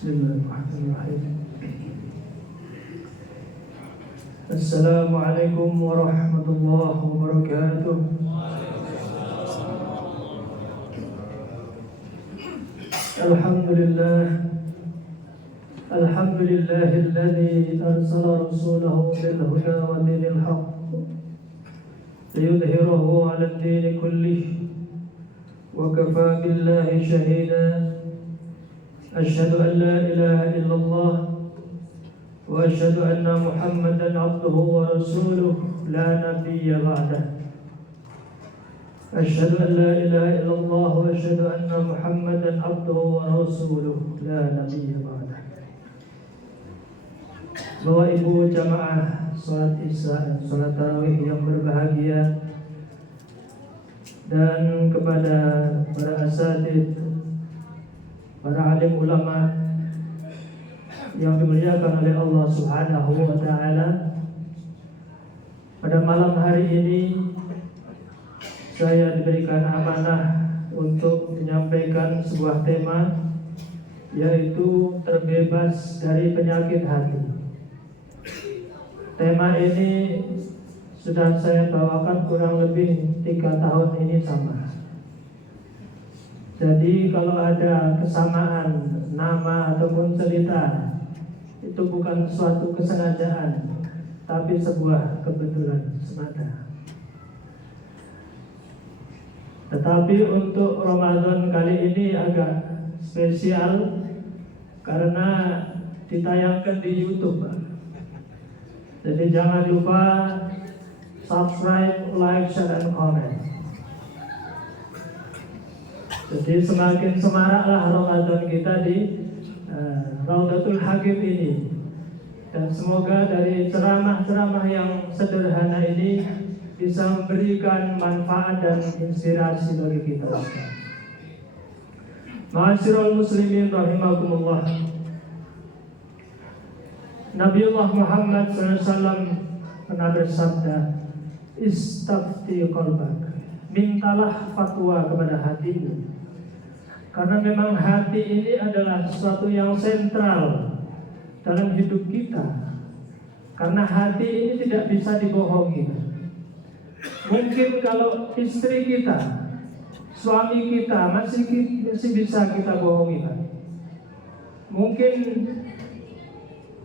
Bismillahirrahmanirrahim. Assalamualaikum warahmatullahi wabarakatuh. Alhamdulillahilladzi arsala rasulahu bil huda wa dinil haqq liyudhhirahu 'alad dini kullih wa kafaa billahi shahida. Asyhadu an la ilaha illallah wa asyhadu anna Muhammadan 'abduhu wa rasuluh la nabiyya ba'dah. Asyhadu an la ilaha illallah wa asyhadu anna Muhammadan 'abduhu wa rasuluh la nabiyya ba'dah. Bapak Ibu jamaah salat Isya dan salat tarawih yang berbahagia, dan kepada para asatidz, para alim ulama yang dimuliakan oleh Allah Subhanahu wa taala, pada malam hari ini saya diberikan amanah untuk menyampaikan sebuah tema, yaitu terbebas dari penyakit hati. Tema ini sudah saya bawakan kurang lebih 3 tahun ini sama. Jadi kalau ada kesamaan nama ataupun cerita, itu bukan suatu kesengajaan, tapi sebuah kebetulan semata. Tetapi untuk Ramadan kali ini agak spesial karena ditayangkan di YouTube. Jadi jangan lupa subscribe, like, share, dan comment. Jadi semakin semaraklah Ramadan kita di Raudatul Hakim ini. Dan semoga dari ceramah-ceramah yang sederhana ini bisa memberikan manfaat dan inspirasi bagi kita. Ma'asyiral muslimin rahimakumullah. Nabiullah Muhammad SAW pernah bersabda, "Istafti qalbak." Mintalah fatwa kepada hatimu. Karena memang hati ini adalah sesuatu yang sentral dalam hidup kita. Karena hati ini tidak bisa dibohongi. Mungkin kalau istri kita, suami kita masih bisa kita bohongi. Mungkin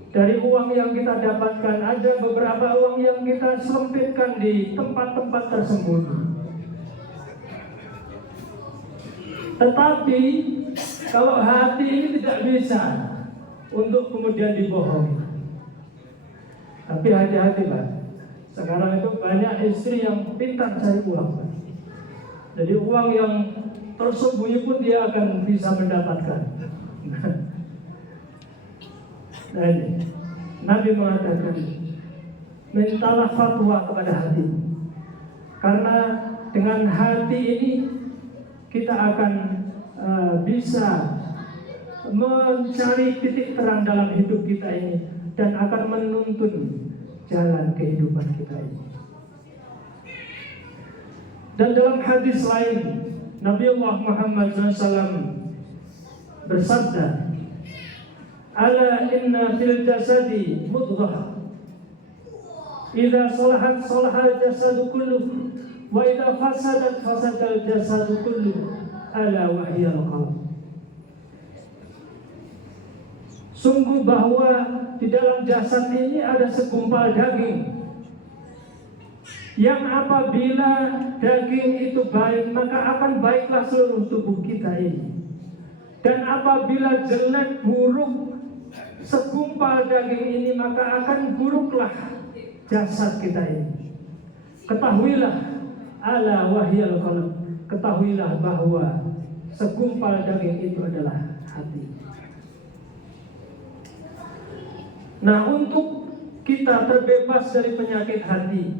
dari uang yang kita dapatkan, ada beberapa uang yang kita sempitkan di tempat-tempat tersembunyi. Tetapi kalau hati ini tidak bisa untuk kemudian dibohongi. Tapi hati-hati Pak. Sekarang itu banyak istri yang pintar cari uang Pak. Jadi uang yang tersembunyi pun dia akan bisa mendapatkan. Nah ini, Nabi mengatakan, mintalah fatwa kepada hati. Karena dengan hati ini kita akan bisa mencari titik terang dalam hidup kita ini dan akan menuntun jalan kehidupan kita ini. Dan dalam hadis lain, Nabiullah Muhammad SAW bersabda, "Ala inna fil jasadi mudghah, idza salahat salahal jasadu kulluh, wa idza fasadat fasadal jasadu kulluh, ala wahyal qalb." Sungguh bahwa di dalam jasad ini ada segumpal daging, yang apabila daging itu baik, maka akan baiklah seluruh tubuh kita ini. Dan apabila jelek buruk segumpal daging ini, maka akan buruklah jasad kita ini. Ketahuilah, ala wahyal qalb, ketahuilah bahwa segumpal daging itu adalah hati. Nah, untuk kita terbebas dari penyakit hati,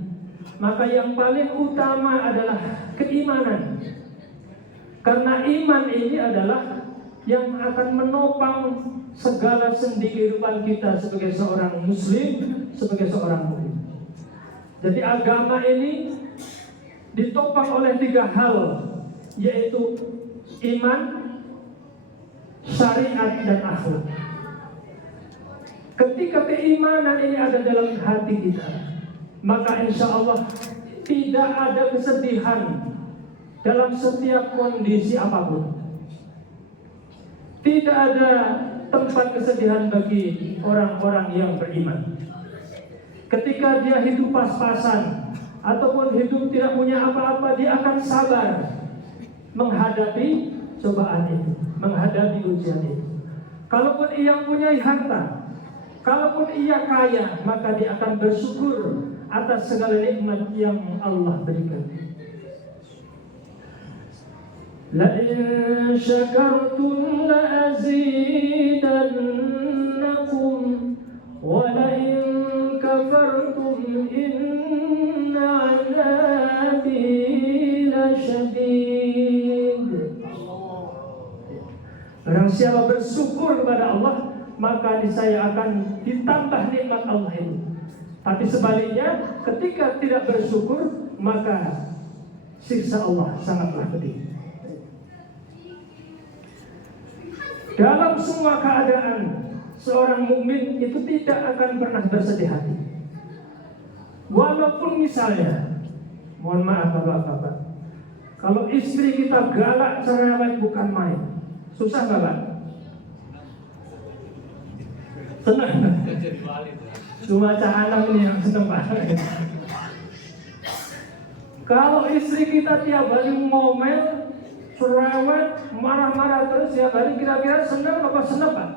maka yang paling utama adalah keimanan. Karena iman ini adalah yang akan menopang segala sendi kehidupan kita sebagai seorang muslim, sebagai seorang mukmin. Jadi agama ini ditopang oleh 3 hal, yaitu iman, syariat, dan akhlak. Ketika keimanan ini ada dalam hati kita, maka insya Allah tidak ada kesedihan dalam setiap kondisi apapun. Tidak ada tempat kesedihan bagi orang-orang yang beriman. Ketika dia hidup pas-pasan ataupun hidup tidak punya apa-apa, dia akan sabar menghadapi cobaan itu, menghadapi ujian itu. Kalaupun ia punya harta, kalaupun ia kaya, maka dia akan bersyukur atas segala nikmat yang Allah berikan. La in syakartum la azidannakum wa la in kafartum inna 'adzabi lasyadid. Barang siapa bersyukur kepada Allah, maka niscaya akan ditambah nikmat Allah itu. Tapi sebaliknya, ketika tidak bersyukur, maka siksa Allah sangatlah pedih. Dalam semua keadaan, seorang mukmin itu tidak akan pernah bersedih hati. Walaupun misalnya, mohon maaf bapak-bapak, kalau istri kita galak cerewet bukan main, susah nggak Pak? Senang. Cuma anak ini yang senang Pak. Kalau istri kita tiap hari ngomel, cerewet, marah-marah terus tiap hari, kira-kira senang apa senang Pak?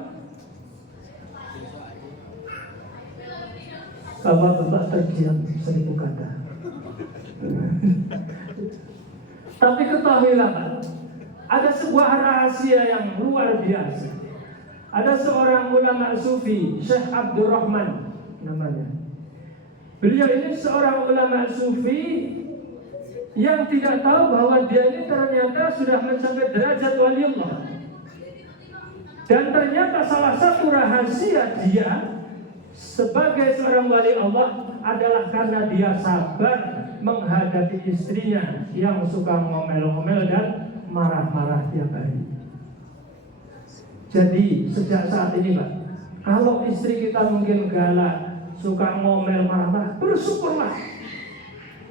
Bapak-bapak terdiam 1000 kata. Tapi ketahuilah Pak, ada sebuah rahasia yang luar biasa. Ada seorang ulama sufi, Syekh Abdurrahman namanya. Beliau ini seorang ulama sufi yang tidak tahu bahwa dia ini ternyata sudah mencapai derajat waliullah. Dan ternyata salah satu rahasia dia sebagai seorang wali Allah adalah karena dia sabar menghadapi istrinya yang suka ngomel-ngomel dan marah-marah tiap hari. Jadi sejak saat ini Pak, kalau istri kita mungkin galak, suka ngomel, marah-marah, bersyukurlah.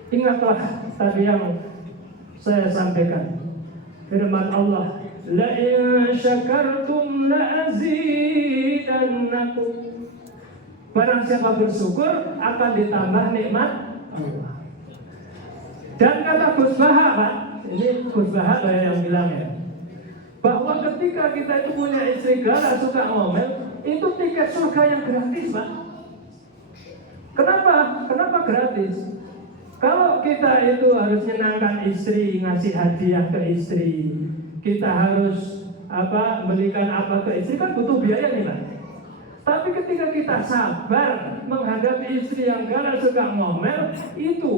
Ingatlah tadi yang saya sampaikan, firman Allah, la in syakartum la azidannakum. Barang siapa bersyukur akan ditambah nikmat Allah. Dan kata Gus Baha Pak, ini Gus Baha yang bilang ya, bahwa ketika kita itu punya istri galak suka ngomel, itu tiket surga yang gratis Pak. Kenapa? Kenapa gratis? Kalau kita itu harus menyenangkan istri, ngasih hadiah ke istri, kita harus belikan apa ke istri, kan butuh biaya nih Pak. Tapi ketika kita sabar menghadapi istri yang galak suka ngomel, itu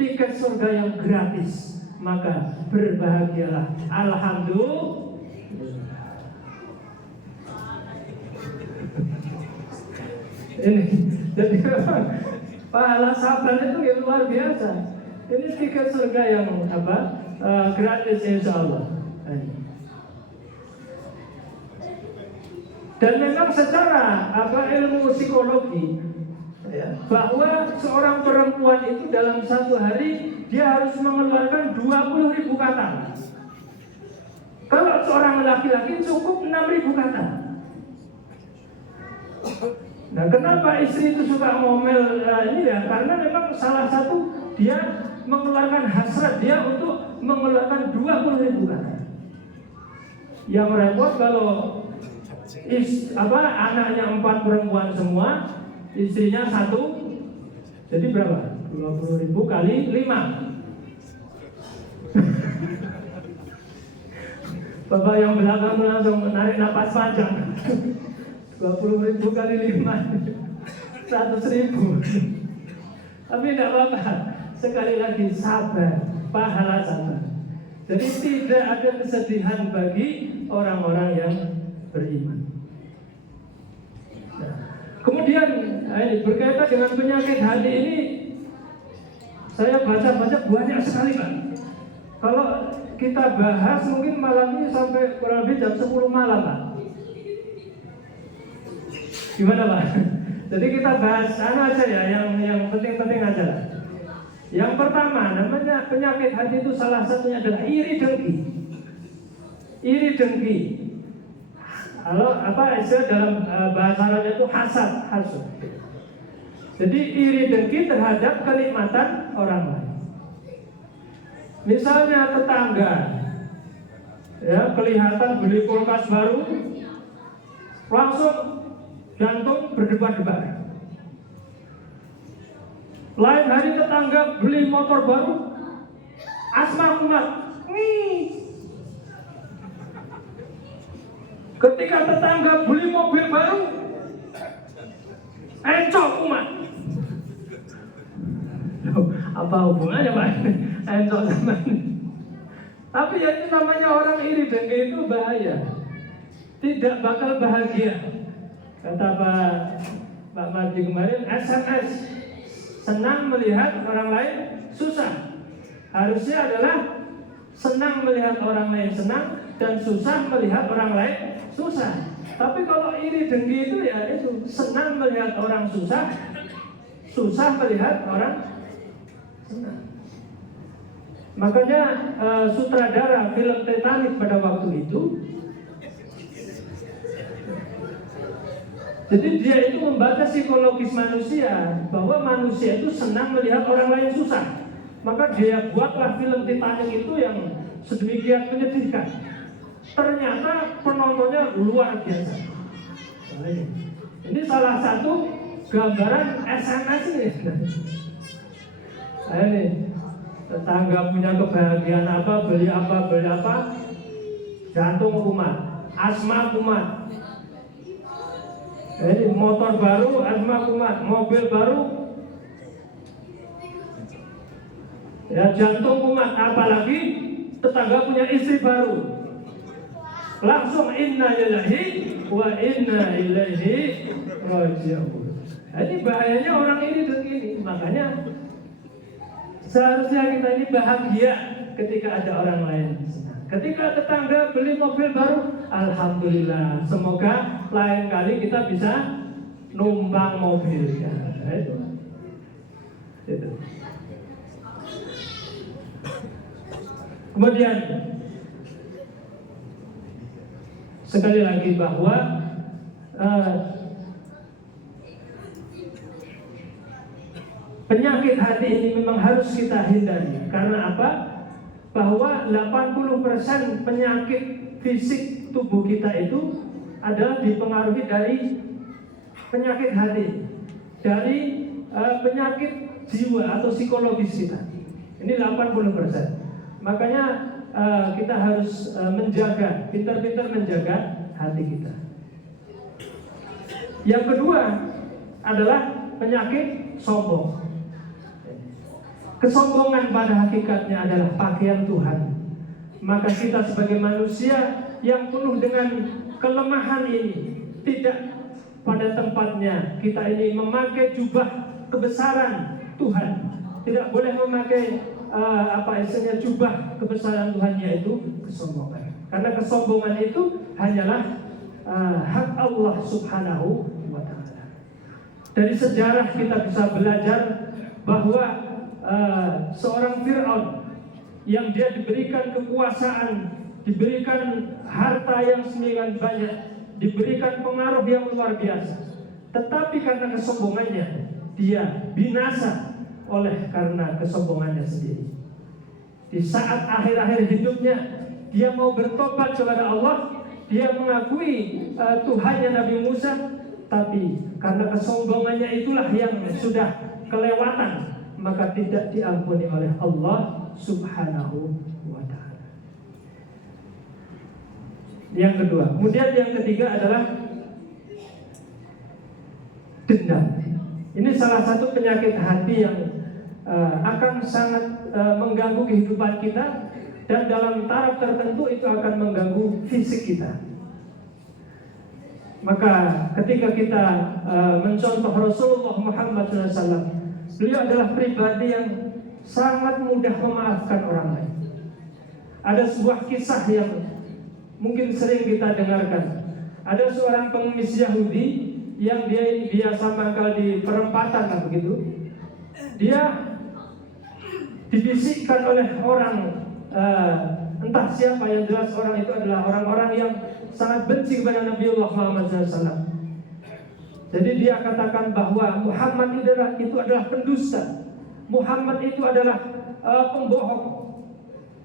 tiket surga yang gratis. Maka berbahagialah. Alhamdulillah. Ini jadi pahala sabar itu yang luar biasa. Ini tiket surga yang gratis insya Allah. Dan memang secara ilmu psikologi ya, bahwa seorang perempuan itu dalam satu hari dia harus mengeluarkan 20.000 kata. Kalau seorang laki-laki cukup 6.000 kata. Nah, kenapa istri itu suka ngomel ini ya? Karena memang salah satu dia mengeluarkan hasrat dia untuk mengeluarkan 20.000 kata. Yang repot kalau anaknya 4 perempuan semua, istrinya 1, jadi berapa? 20.000 kali 5. Bapak yang belakang langsung menarik napas panjang. 20.000 kali 5, 100.000. Tapi tidak apa-apa. Sekali lagi sabar, pahala sabar. Jadi tidak ada kesedihan bagi orang-orang yang beriman. Nah, kemudian berkaitan dengan penyakit hati ini, saya baca-baca banyak sekali Pak. Kalau kita bahas mungkin malam ini sampai kurang lebih jam 10 malam Pak. Gimana Pak? Jadi kita bahas aja ya, yang penting-penting aja lah. Yang pertama, namanya penyakit hati itu salah satunya adalah iri dengki. Iri dengki. Kalau istilah dalam bahasa Arabnya itu hasad. Jadi iri dengki terhadap kenikmatan orang lain. Misalnya tetangga, ya kelihatan beli kulkas baru, langsung jantung berdebar-debar. Lain hari tetangga beli motor baru, asma kumat. Ketika tetangga beli mobil baru, encok kumat. Apa hubungannya Pak? Encok sama ini. Tapi ya itu namanya orang iri dengki itu bahaya. Tidak bakal bahagia. Kata Pak Mardi kemarin, SMS. Senang melihat orang lain susah. Harusnya adalah senang melihat orang lain senang dan susah melihat orang lain susah. Tapi kalau iri dengki itu ya itu senang melihat orang susah, susah melihat orang senang. Makanya sutradara film Titanic pada waktu itu, jadi dia itu membaca psikologis manusia, bahwa manusia itu senang melihat orang lain susah. Maka dia buatlah film Titanic itu yang sedemikian menyedihkan. Ternyata penontonnya luar biasa. Ini salah satu gambaran SMS ini. Ini tetangga punya kebahagiaan beli apa, jantung kumat, asma kumat. Jadi motor baru, asma kumat, mobil baru, ya jantung kumat. Apalagi tetangga punya istri baru, langsung inna lillahi wa inna ilaihi raji'un. Ini bahayanya orang ini begini. Makanya seharusnya kita ini bahagia ketika ada orang lain senang. Ketika tetangga beli mobil baru, alhamdulillah. Semoga lain kali kita bisa numpang mobilnya. Itu. Kemudian sekali lagi bahwa penyakit hati ini memang harus kita hindari. Karena apa? Bahwa 80% penyakit fisik tubuh kita itu adalah dipengaruhi dari penyakit hati, dari penyakit jiwa atau psikologis kita. Ini 80%. Makanya kita harus menjaga, pintar-pintar menjaga hati kita. Yang kedua adalah penyakit sombong. Kesombongan pada hakikatnya adalah pakaian Tuhan. Maka kita sebagai manusia yang penuh dengan kelemahan ini, tidak pada tempatnya kita ini memakai jubah kebesaran Tuhan. Tidak boleh memakai jubah kebesaran Tuhan, yaitu kesombongan. Karena kesombongan itu hanyalah hak Allah Subhanahu wa ta'ala. Dari sejarah kita bisa belajar bahwa seorang Fir'aun yang dia diberikan kekuasaan, diberikan harta yang semikian banyak, diberikan pengaruh yang luar biasa, tetapi karena kesombongannya dia binasa oleh karena kesombongannya sendiri. Di saat akhir-akhir hidupnya dia mau bertobat kepada Allah, dia mengakui Tuhannya Nabi Musa, tapi karena kesombongannya itulah yang sudah kelewatan, maka tidak diampuni oleh Allah Subhanahu wa ta'ala. Yang kedua. Kemudian yang ketiga adalah dendam. Ini salah satu penyakit hati yang akan sangat mengganggu kehidupan kita, dan dalam taraf tertentu itu akan mengganggu fisik kita. Maka ketika kita mencontoh Rasulullah Muhammad SAW, beliau adalah pribadi yang sangat mudah memaafkan orang lain. Ada sebuah kisah yang mungkin sering kita dengarkan. Ada seorang pengemis Yahudi yang dia ini biasa mangkal di perempatan lah begitu, dia dibisikkan oleh orang entah siapa, yang jelas orang itu adalah orang-orang yang sangat benci kepada Nabiullah Muhammad SAW. Jadi dia katakan bahwa Muhammad itu adalah pendusta, Muhammad itu adalah pembohong.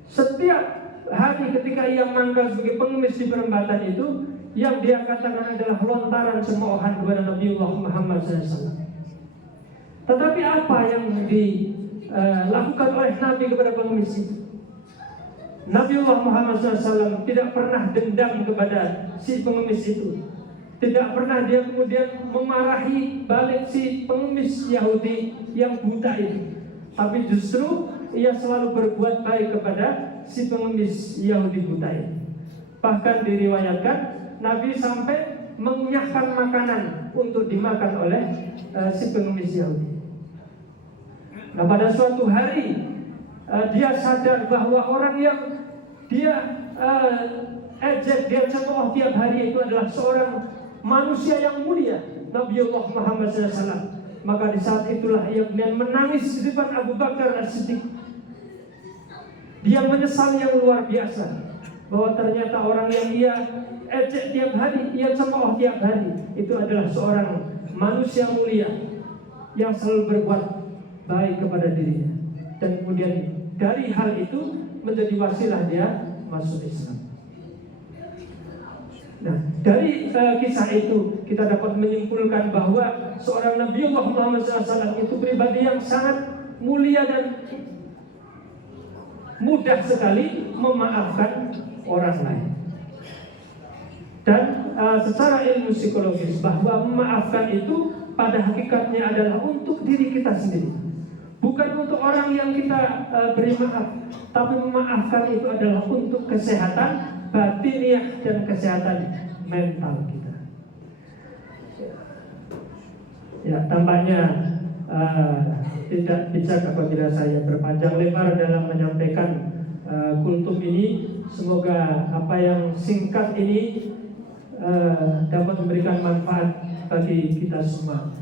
Setiap hari ketika ia mangkal sebagai pengemis di perempatan itu, yang dia katakan adalah lontaran cemoohan kepada Nabiullah Muhammad SAW. Tetapi apa yang dilakukan oleh Nabi kepada pengemis itu? Nabiullah Muhammad SAW tidak pernah dendam kepada si pengemis itu. Tidak pernah dia kemudian memarahi balik si pengemis Yahudi yang buta itu. Tapi justru ia selalu berbuat baik kepada si pengemis Yahudi buta itu. Bahkan diriwayatkan Nabi sampai mengunyahkan makanan untuk dimakan oleh si pengemis Yahudi. Nah, pada suatu hari dia sadar bahwa orang yang dia ejek, dia cemooh tiap hari itu adalah seorang manusia yang mulia, Nabiullah Muhammad SAW. Maka di saat itulah ia kemudian menangis di depan Abu Bakar As-Siddiq. Dia menyesal yang luar biasa bahwa ternyata orang yang ia ejek tiap hari, ia cemooh tiap hari, itu adalah seorang manusia mulia yang selalu berbuat baik kepada dirinya. Dan kemudian dari hal itu menjadi wasilah dia masuk Islam. Nah, dari kisah itu kita dapat menyimpulkan bahwa seorang Nabiullah Muhammad SAW itu pribadi yang sangat mulia dan mudah sekali memaafkan orang lain. Dan secara ilmu psikologis, bahwa memaafkan itu pada hakikatnya adalah untuk diri kita sendiri, bukan untuk orang yang kita beri maaf. Tapi memaafkan itu adalah untuk kesehatan batiniah dan kesehatan mental kita. Ya, tampaknya tidak bijak apabila saya berpanjang lebar dalam menyampaikan kultum ini. Semoga apa yang singkat ini dapat memberikan manfaat bagi kita semua.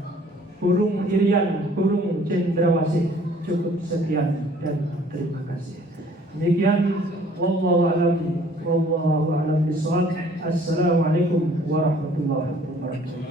Burung irian, burung cendrawasih. Cukup sekian dan terima kasih. Demikian, wallahu a'lam bishawab. Assalamualaikum warahmatullahi wabarakatuh.